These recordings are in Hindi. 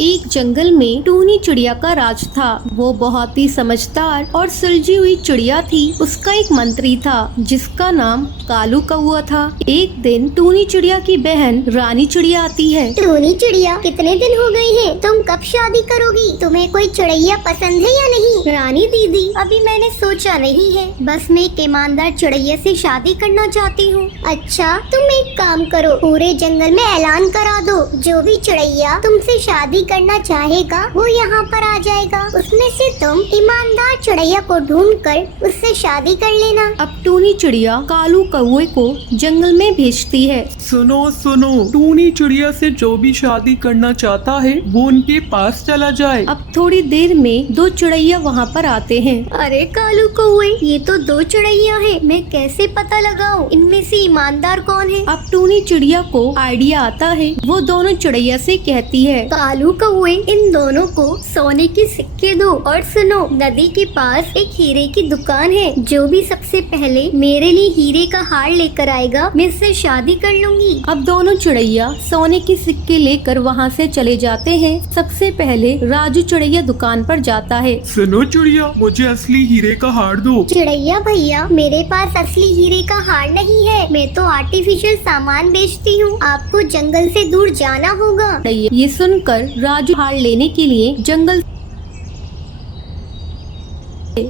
एक जंगल में टूनी चिड़िया का राज था। वो बहुत ही समझदार और सुलझी हुई चिड़िया थी। उसका एक मंत्री था जिसका नाम कालू कौआ था। एक दिन टूनी चिड़िया की बहन रानी चिड़िया आती है। टूनी चिड़िया, कितने दिन हो गए हैं? तुम कब शादी करोगी? तुम्हें कोई चिड़िया पसंद है या नहीं? रानी दीदी, अभी मैंने सोचा नहीं है। बस मैं एक ईमानदार चिड़िया से शादी करना चाहती हूँ। अच्छा, तुम एक काम करो, पूरे जंगल में ऐलान करा दो, जो भी चिड़िया तुमसे शादी करना चाहेगा वो यहाँ पर आ जाएगा। उसमें से तुम ईमानदार चिड़िया को ढूंढकर उससे शादी कर लेना। अब टूनी चिड़िया कालू कौए को जंगल में भेजती है। सुनो सुनो, टूनी चिड़िया से जो भी शादी करना चाहता है वो उनके पास चला जाए। अब थोड़ी देर में दो चिड़ैया वहाँ पर आते हैं। अरे कालू कौए, ये तो दो चिड़िया है, मैं कैसे पता लगाऊं इनमें से ईमानदार कौन है? अब टूनी चिड़िया को आइडिया आता है। वो दोनों चिड़ैया से कहती है, कालू कौए, इन दोनों को सोने के सिक्के दो और सुनो, नदी के पास एक हीरे की दुकान है। जो भी सबसे पहले मेरे लिए हीरे का हार लेकर आएगा, मैं इससे शादी कर लूंगी। अब दोनों चिड़ैया सोने के सिक्के लेकर वहाँ से चले जाते हैं। सबसे पहले राजू चिड़ैया दुकान पर जाता है। सुनो चिड़िया, मुझे असली हीरे का हार दो। चिड़ैया भैया, मेरे पास असली हीरे का हार नहीं है, मैं तो आर्टिफिशियल सामान बेचती हूँ। आपको जंगल से दूर जाना होगा। ये सुनकर राजू हार लेने के लिए जंगल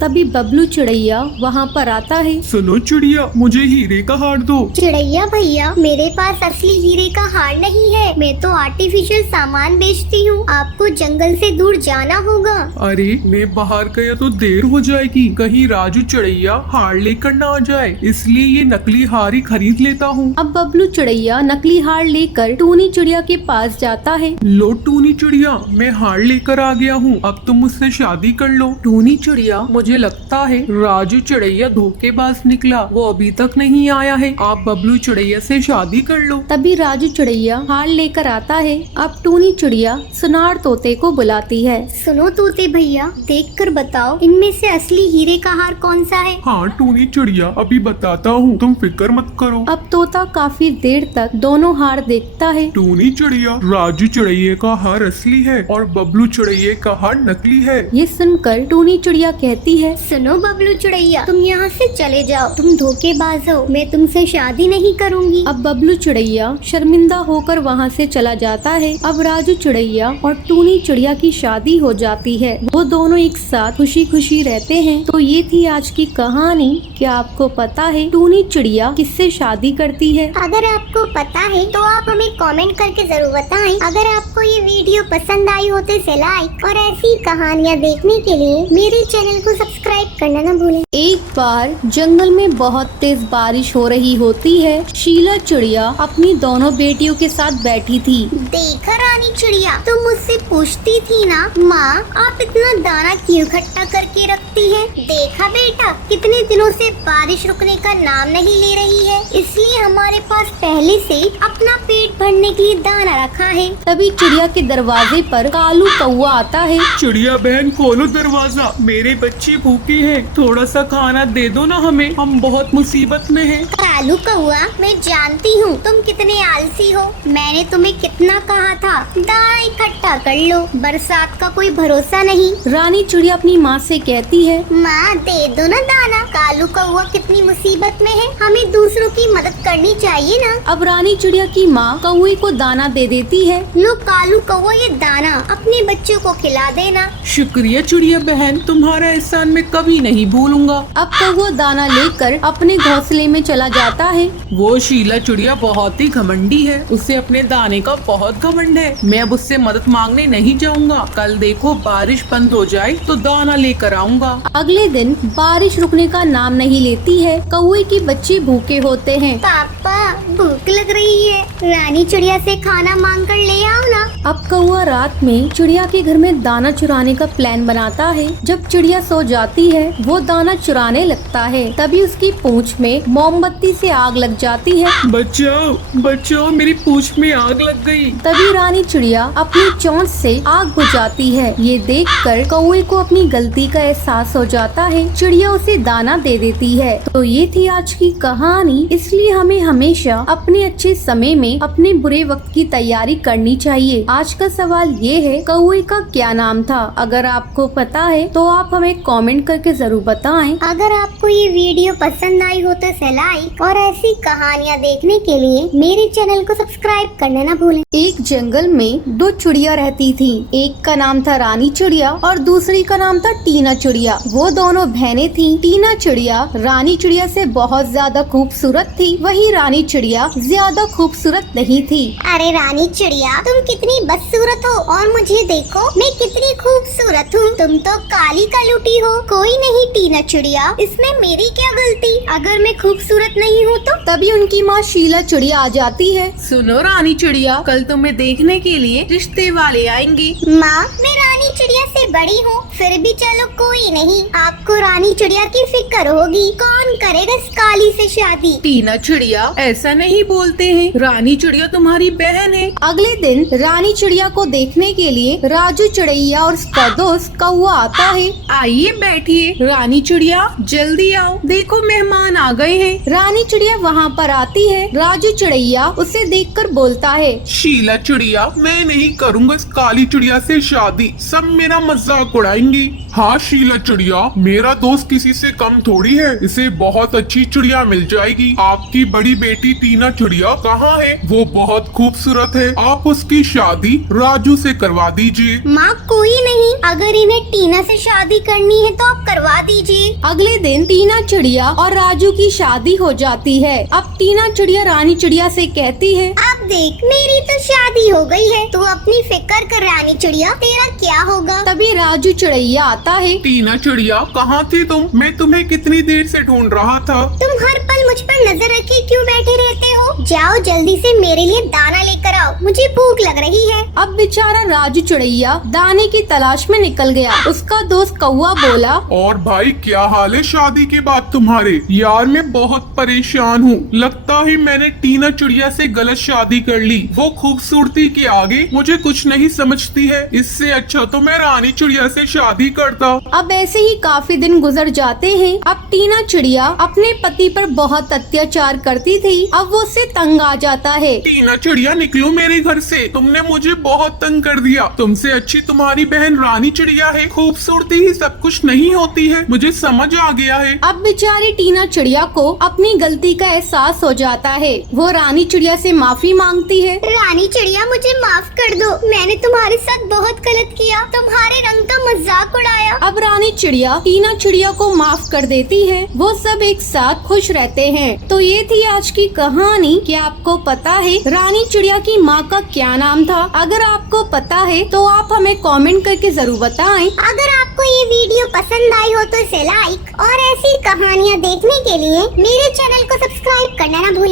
तभी बबलू चिड़ैया वहाँ पर आता है। सुनो चिड़िया, मुझे हीरे का हार दो। चिड़ैया भैया, मेरे पास असली हीरे का हार नहीं है, मैं तो आर्टिफिशियल सामान बेचती हूँ। आपको जंगल से दूर जाना होगा। अरे, मैं बाहर गया तो देर हो जाएगी, कहीं राजू चिड़ैया हार लेकर ना आ जाए, इसलिए ये नकली हार ही खरीद लेता हूँ। अब बबलू चिड़ैया नकली हार लेकर टूनी चिड़िया के पास जाता है। लो टूनी चिड़िया, मैं हार लेकर आ गया हूँ, अब तुम मुझसे शादी कर लो। टूनी चिड़िया, मुझे लगता है राजू चिड़ैया धोखेबाज निकला, वो अभी तक नहीं आया है, आप बबलू चिड़ैया से शादी कर लो। तभी राजू चिड़ैया हार लेकर आता है। अब टूनी चिड़िया सुनार तोते को बुलाती है। सुनो तोते भैया, देखकर बताओ इनमें से असली हीरे का हार कौन सा है? हाँ टूनी चिड़िया, अभी बताता हूँ, तुम फिक्र मत करो। अब तोता काफी देर तक दोनों हार देखता है। टूनी चिड़िया, राजू चिड़ैया का हार असली है और बबलू चिड़ैया का हार नकली है। ये सुनकर टूनी चिड़िया कहती है, सुनो बबलू चिड़ैया, तुम यहाँ से चले जाओ, तुम धोखेबाज हो, मैं तुमसे शादी नहीं करूँगी। अब बबलू चिड़ैया शर्मिंदा होकर वहाँ से चला जाता है। अब राजू चिड़ैया और टूनी चिड़िया की शादी हो जाती है। वो दोनों एक साथ खुशी खुशी रहते हैं। तो ये थी आज की कहानी। क्या आपको पता है टूनी चिड़िया किससे शादी करती है? अगर आपको पता है तो आप हमें कमेंट करके जरूर बताएं। अगर आपको ये वीडियो पसंद आई हो तो इसे लाइक और ऐसी कहानियाँ देखने के लिए मेरे चैनल को सब्सक्राइब करना न भूलें। एक बार जंगल में बहुत तेज बारिश हो रही होती है। शीला चिड़िया अपनी दोनों बेटियों के साथ बैठी थी। देखा रानी चिड़िया, तुम मुझसे पूछती थी ना, माँ आप इतना दाना क्यों इकट्ठा करके रखती है? देखा बेटा, कितने दिनों से बारिश रुकने का नाम नहीं ले रही है, इसलिए हमारे पास पहले से अपना पेट भरने के लिए दाना रखा है। तभी चिड़िया के दरवाजे पर कालू कौआ आता है। चिड़िया बहन, खोलो दरवाजा, मेरे बच्चे भूखे हैं, थोड़ा सा खाना दे दो ना हमें, हम बहुत मुसीबत में हैं। कालू कौआ, मैं जानती हूँ तुम कितने आलसी हो। मैंने तुम्हें कितना कहा था, दाना इकट्ठा कर लो, बरसात का कोई भरोसा नहीं। रानी चिड़िया अपनी माँ से कहती है, माँ दे दो ना दाना। कालू कौआ कितनी मुसीबत में है, हमें दूसरों की मदद करनी चाहिए ना। अब रानी चिड़िया की माँ कौए को दाना दे देती है। लो कालू कौआ, ये दाना अपने बच्चों को खिला देना। शुक्रिया चिड़िया बहन, तुम्हारा एहसान मैं कभी नहीं भूलूंगा। अब कौआ दाना लेकर अपने घोंसले में चला जाता है। वो शीला चिड़िया बहुत ही घमंडी है, उसे अपने दाने का बहुत घमंड है। मैं अब उससे मदद मांगने नहीं जाऊंगा। कल देखो बारिश बंद हो जाए तो दाना लेकर आऊंगा। अगले दिन बारिश रुकने का नाम नहीं लेती है। कौए के बच्चे भूखे होते हैं। पापा भूख लग रही है, रानी चिड़िया से खाना मांग कर ले आओ ना। अब कौआ रात में चिड़िया के घर में दाना चुराने का प्लान बनाता है। जब चिड़िया सो जाती है वो दाना चुराने लगता है। तभी उसकी पूंछ में मोमबत्ती से आग लग जाती है। बचाओ बचाओ, मेरी पूंछ में आग लग गई। तभी रानी चिड़िया अपनी चोंच से आग बुझाती है। ये देखकर कौए को अपनी गलती का एहसास हो जाता है। चिड़िया उसे दाना दे देती है। तो ये थी आज की कहानी। इसलिए हमें हमेशा अपने अच्छे समय में अपने बुरे वक्त की तैयारी करनी चाहिए। आज का सवाल ये है, कौवे का क्या नाम था? अगर आपको पता है तो आप हमें कमेंट करके जरूर बताएं। अगर आपको ये वीडियो पसंद आई हो तो इसे लाइक और ऐसी कहानियाँ देखने के लिए मेरे चैनल को सब्सक्राइब करना न भूलें। एक जंगल में दो चिड़िया रहती थी। एक का नाम था रानी चिड़िया और दूसरी का नाम था टीना चिड़िया। वो दोनों बहनें थीं। टीना चिड़िया रानी चिड़िया से बहुत ज्यादा खूबसूरत थी, वही रानी चिड़िया ज्यादा खूबसूरत नहीं थी। अरे रानी चिड़िया, तुम कितनी बदसूरत हो और मुझे देखो, मैं कितनी खूबसूरत हूँ। तुम तो काली कलूटी हो। कोई नहीं टीना चिड़िया, इसमें मेरी क्या गलती? अगर मैं खूबसूरत नहीं हूँ तो? तभी उनकी माँ शीला चिड़िया आ जाती है। सुनो रानी चिड़िया, कल तुम्हें देखने के लिए रिश्ते वाले आएंगे। माँ, मैं रानी चिड़िया से बड़ी हूँ, फिर भी चलो कोई नहीं। आपको रानी चिड़िया की फिक्र होगी। कौन करेगा इस काली से शादी? टीना चिड़िया, ऐसा नहीं बोलते हैं। रानी चिड़िया तुम्हारी बहन है। अगले दिन रानी चिड़िया को देखने के लिए राजू चिड़ैया और उसका दोस्त कौवा आता है। आइए बैठिए। रानी चिड़िया जल्दी आओ, देखो मेहमान आ गए हैं। रानी चिड़िया वहाँ पर आती है। राजू चिड़ैया उसे देखकर बोलता है, शीला चिड़िया, मैं नहीं करूँगा इस काली चिड़िया से शादी। सब मेरा मजाक उड़ाएंगी। हाँ शीला चिड़िया, मेरा दोस्त किसी से कम थोड़ी है। इसे बहुत अच्छी चिड़िया मिल जाएगी। आपकी बड़ी बेटी टीना चिड़िया कहाँ है? वो बहुत खूबसूरत है। आप उसकी शादी राजू से करवा दीजिए। माँ, कोई नहीं। अगर इन्हें टीना से शादी करनी है तो आप करवा दीजिए। अगले दिन टीना चिड़िया और राजू की शादी हो जाती है। अब टीना चिड़िया रानी चिड़िया से कहती है, अब देख, मेरी तो शादी हो गई है, तू अपनी फिक्र कर रानी चिड़िया, तेरा क्या होगा? तभी राजू चिड़ैया आता है। टीना चिड़िया, कहाँ थी तुम? मैं तुम्हें कितनी देर से ढूंढ रहा था। तुम हर पल मुझ पर नजर रखे क्यों बैठे रहते हो? जाओ जल्दी से मेरे लिए दाना लेकर आओ, मुझे भूख लग रही है। अब बेचारा राजू चिड़ैया दाने की तलाश में निकल गया। उसका दोस्त कौवा बोला, और भाई क्या हाल है शादी के बाद तुम्हारे? यार मैं बहुत परेशान हूँ। लगता है मैंने टीना चिड़िया से गलत शादी कर ली। वो खूबसूरती के आगे मुझे कुछ नहीं समझती है। इससे अच्छा तो मैं रानी चिड़िया से शादी करता। अब ऐसे ही काफी दिन गुजर जाते हैं। अब टीना चिड़िया अपने पति पर बहुत अत्याचार करती थी। अब वो उससे तंग आ जाता है। टीना चिड़िया, निकलो मेरे घर से। तुमने मुझे बहुत तंग कर दिया। तुमसे अच्छी तुम्हारी बहन रानी चिड़िया है। खूबसूरती ही सब कुछ नहीं होती है, मुझे समझ आ गया है। अब बेचारी टीना चिड़िया को अपनी गलती का एहसास हो जाता है। वो रानी चिड़िया से माफी मांगती है। रानी चिड़िया, मुझे माफ कर दो, मैंने तुम्हारे साथ बहुत गलत किया, तुम्हारे रंग का मजाक उड़ाया। अब रानी चिड़िया टीना चिड़िया को माफ कर देती है। वो सब एक साथ खुश रहते हैं। तो ये थी आज की कहानी। क्या आपको पता है रानी चिड़िया की माँ का क्या नाम था? अगर आपको पता है तो आप हमें कमेंट करके जरूर बताएं। अगर आपको ये वीडियो पसंद आई हो तो इसे लाइक और ऐसी कहानियाँ देखने के लिए मेरे चैनल को सब्सक्राइब करना न भूलें।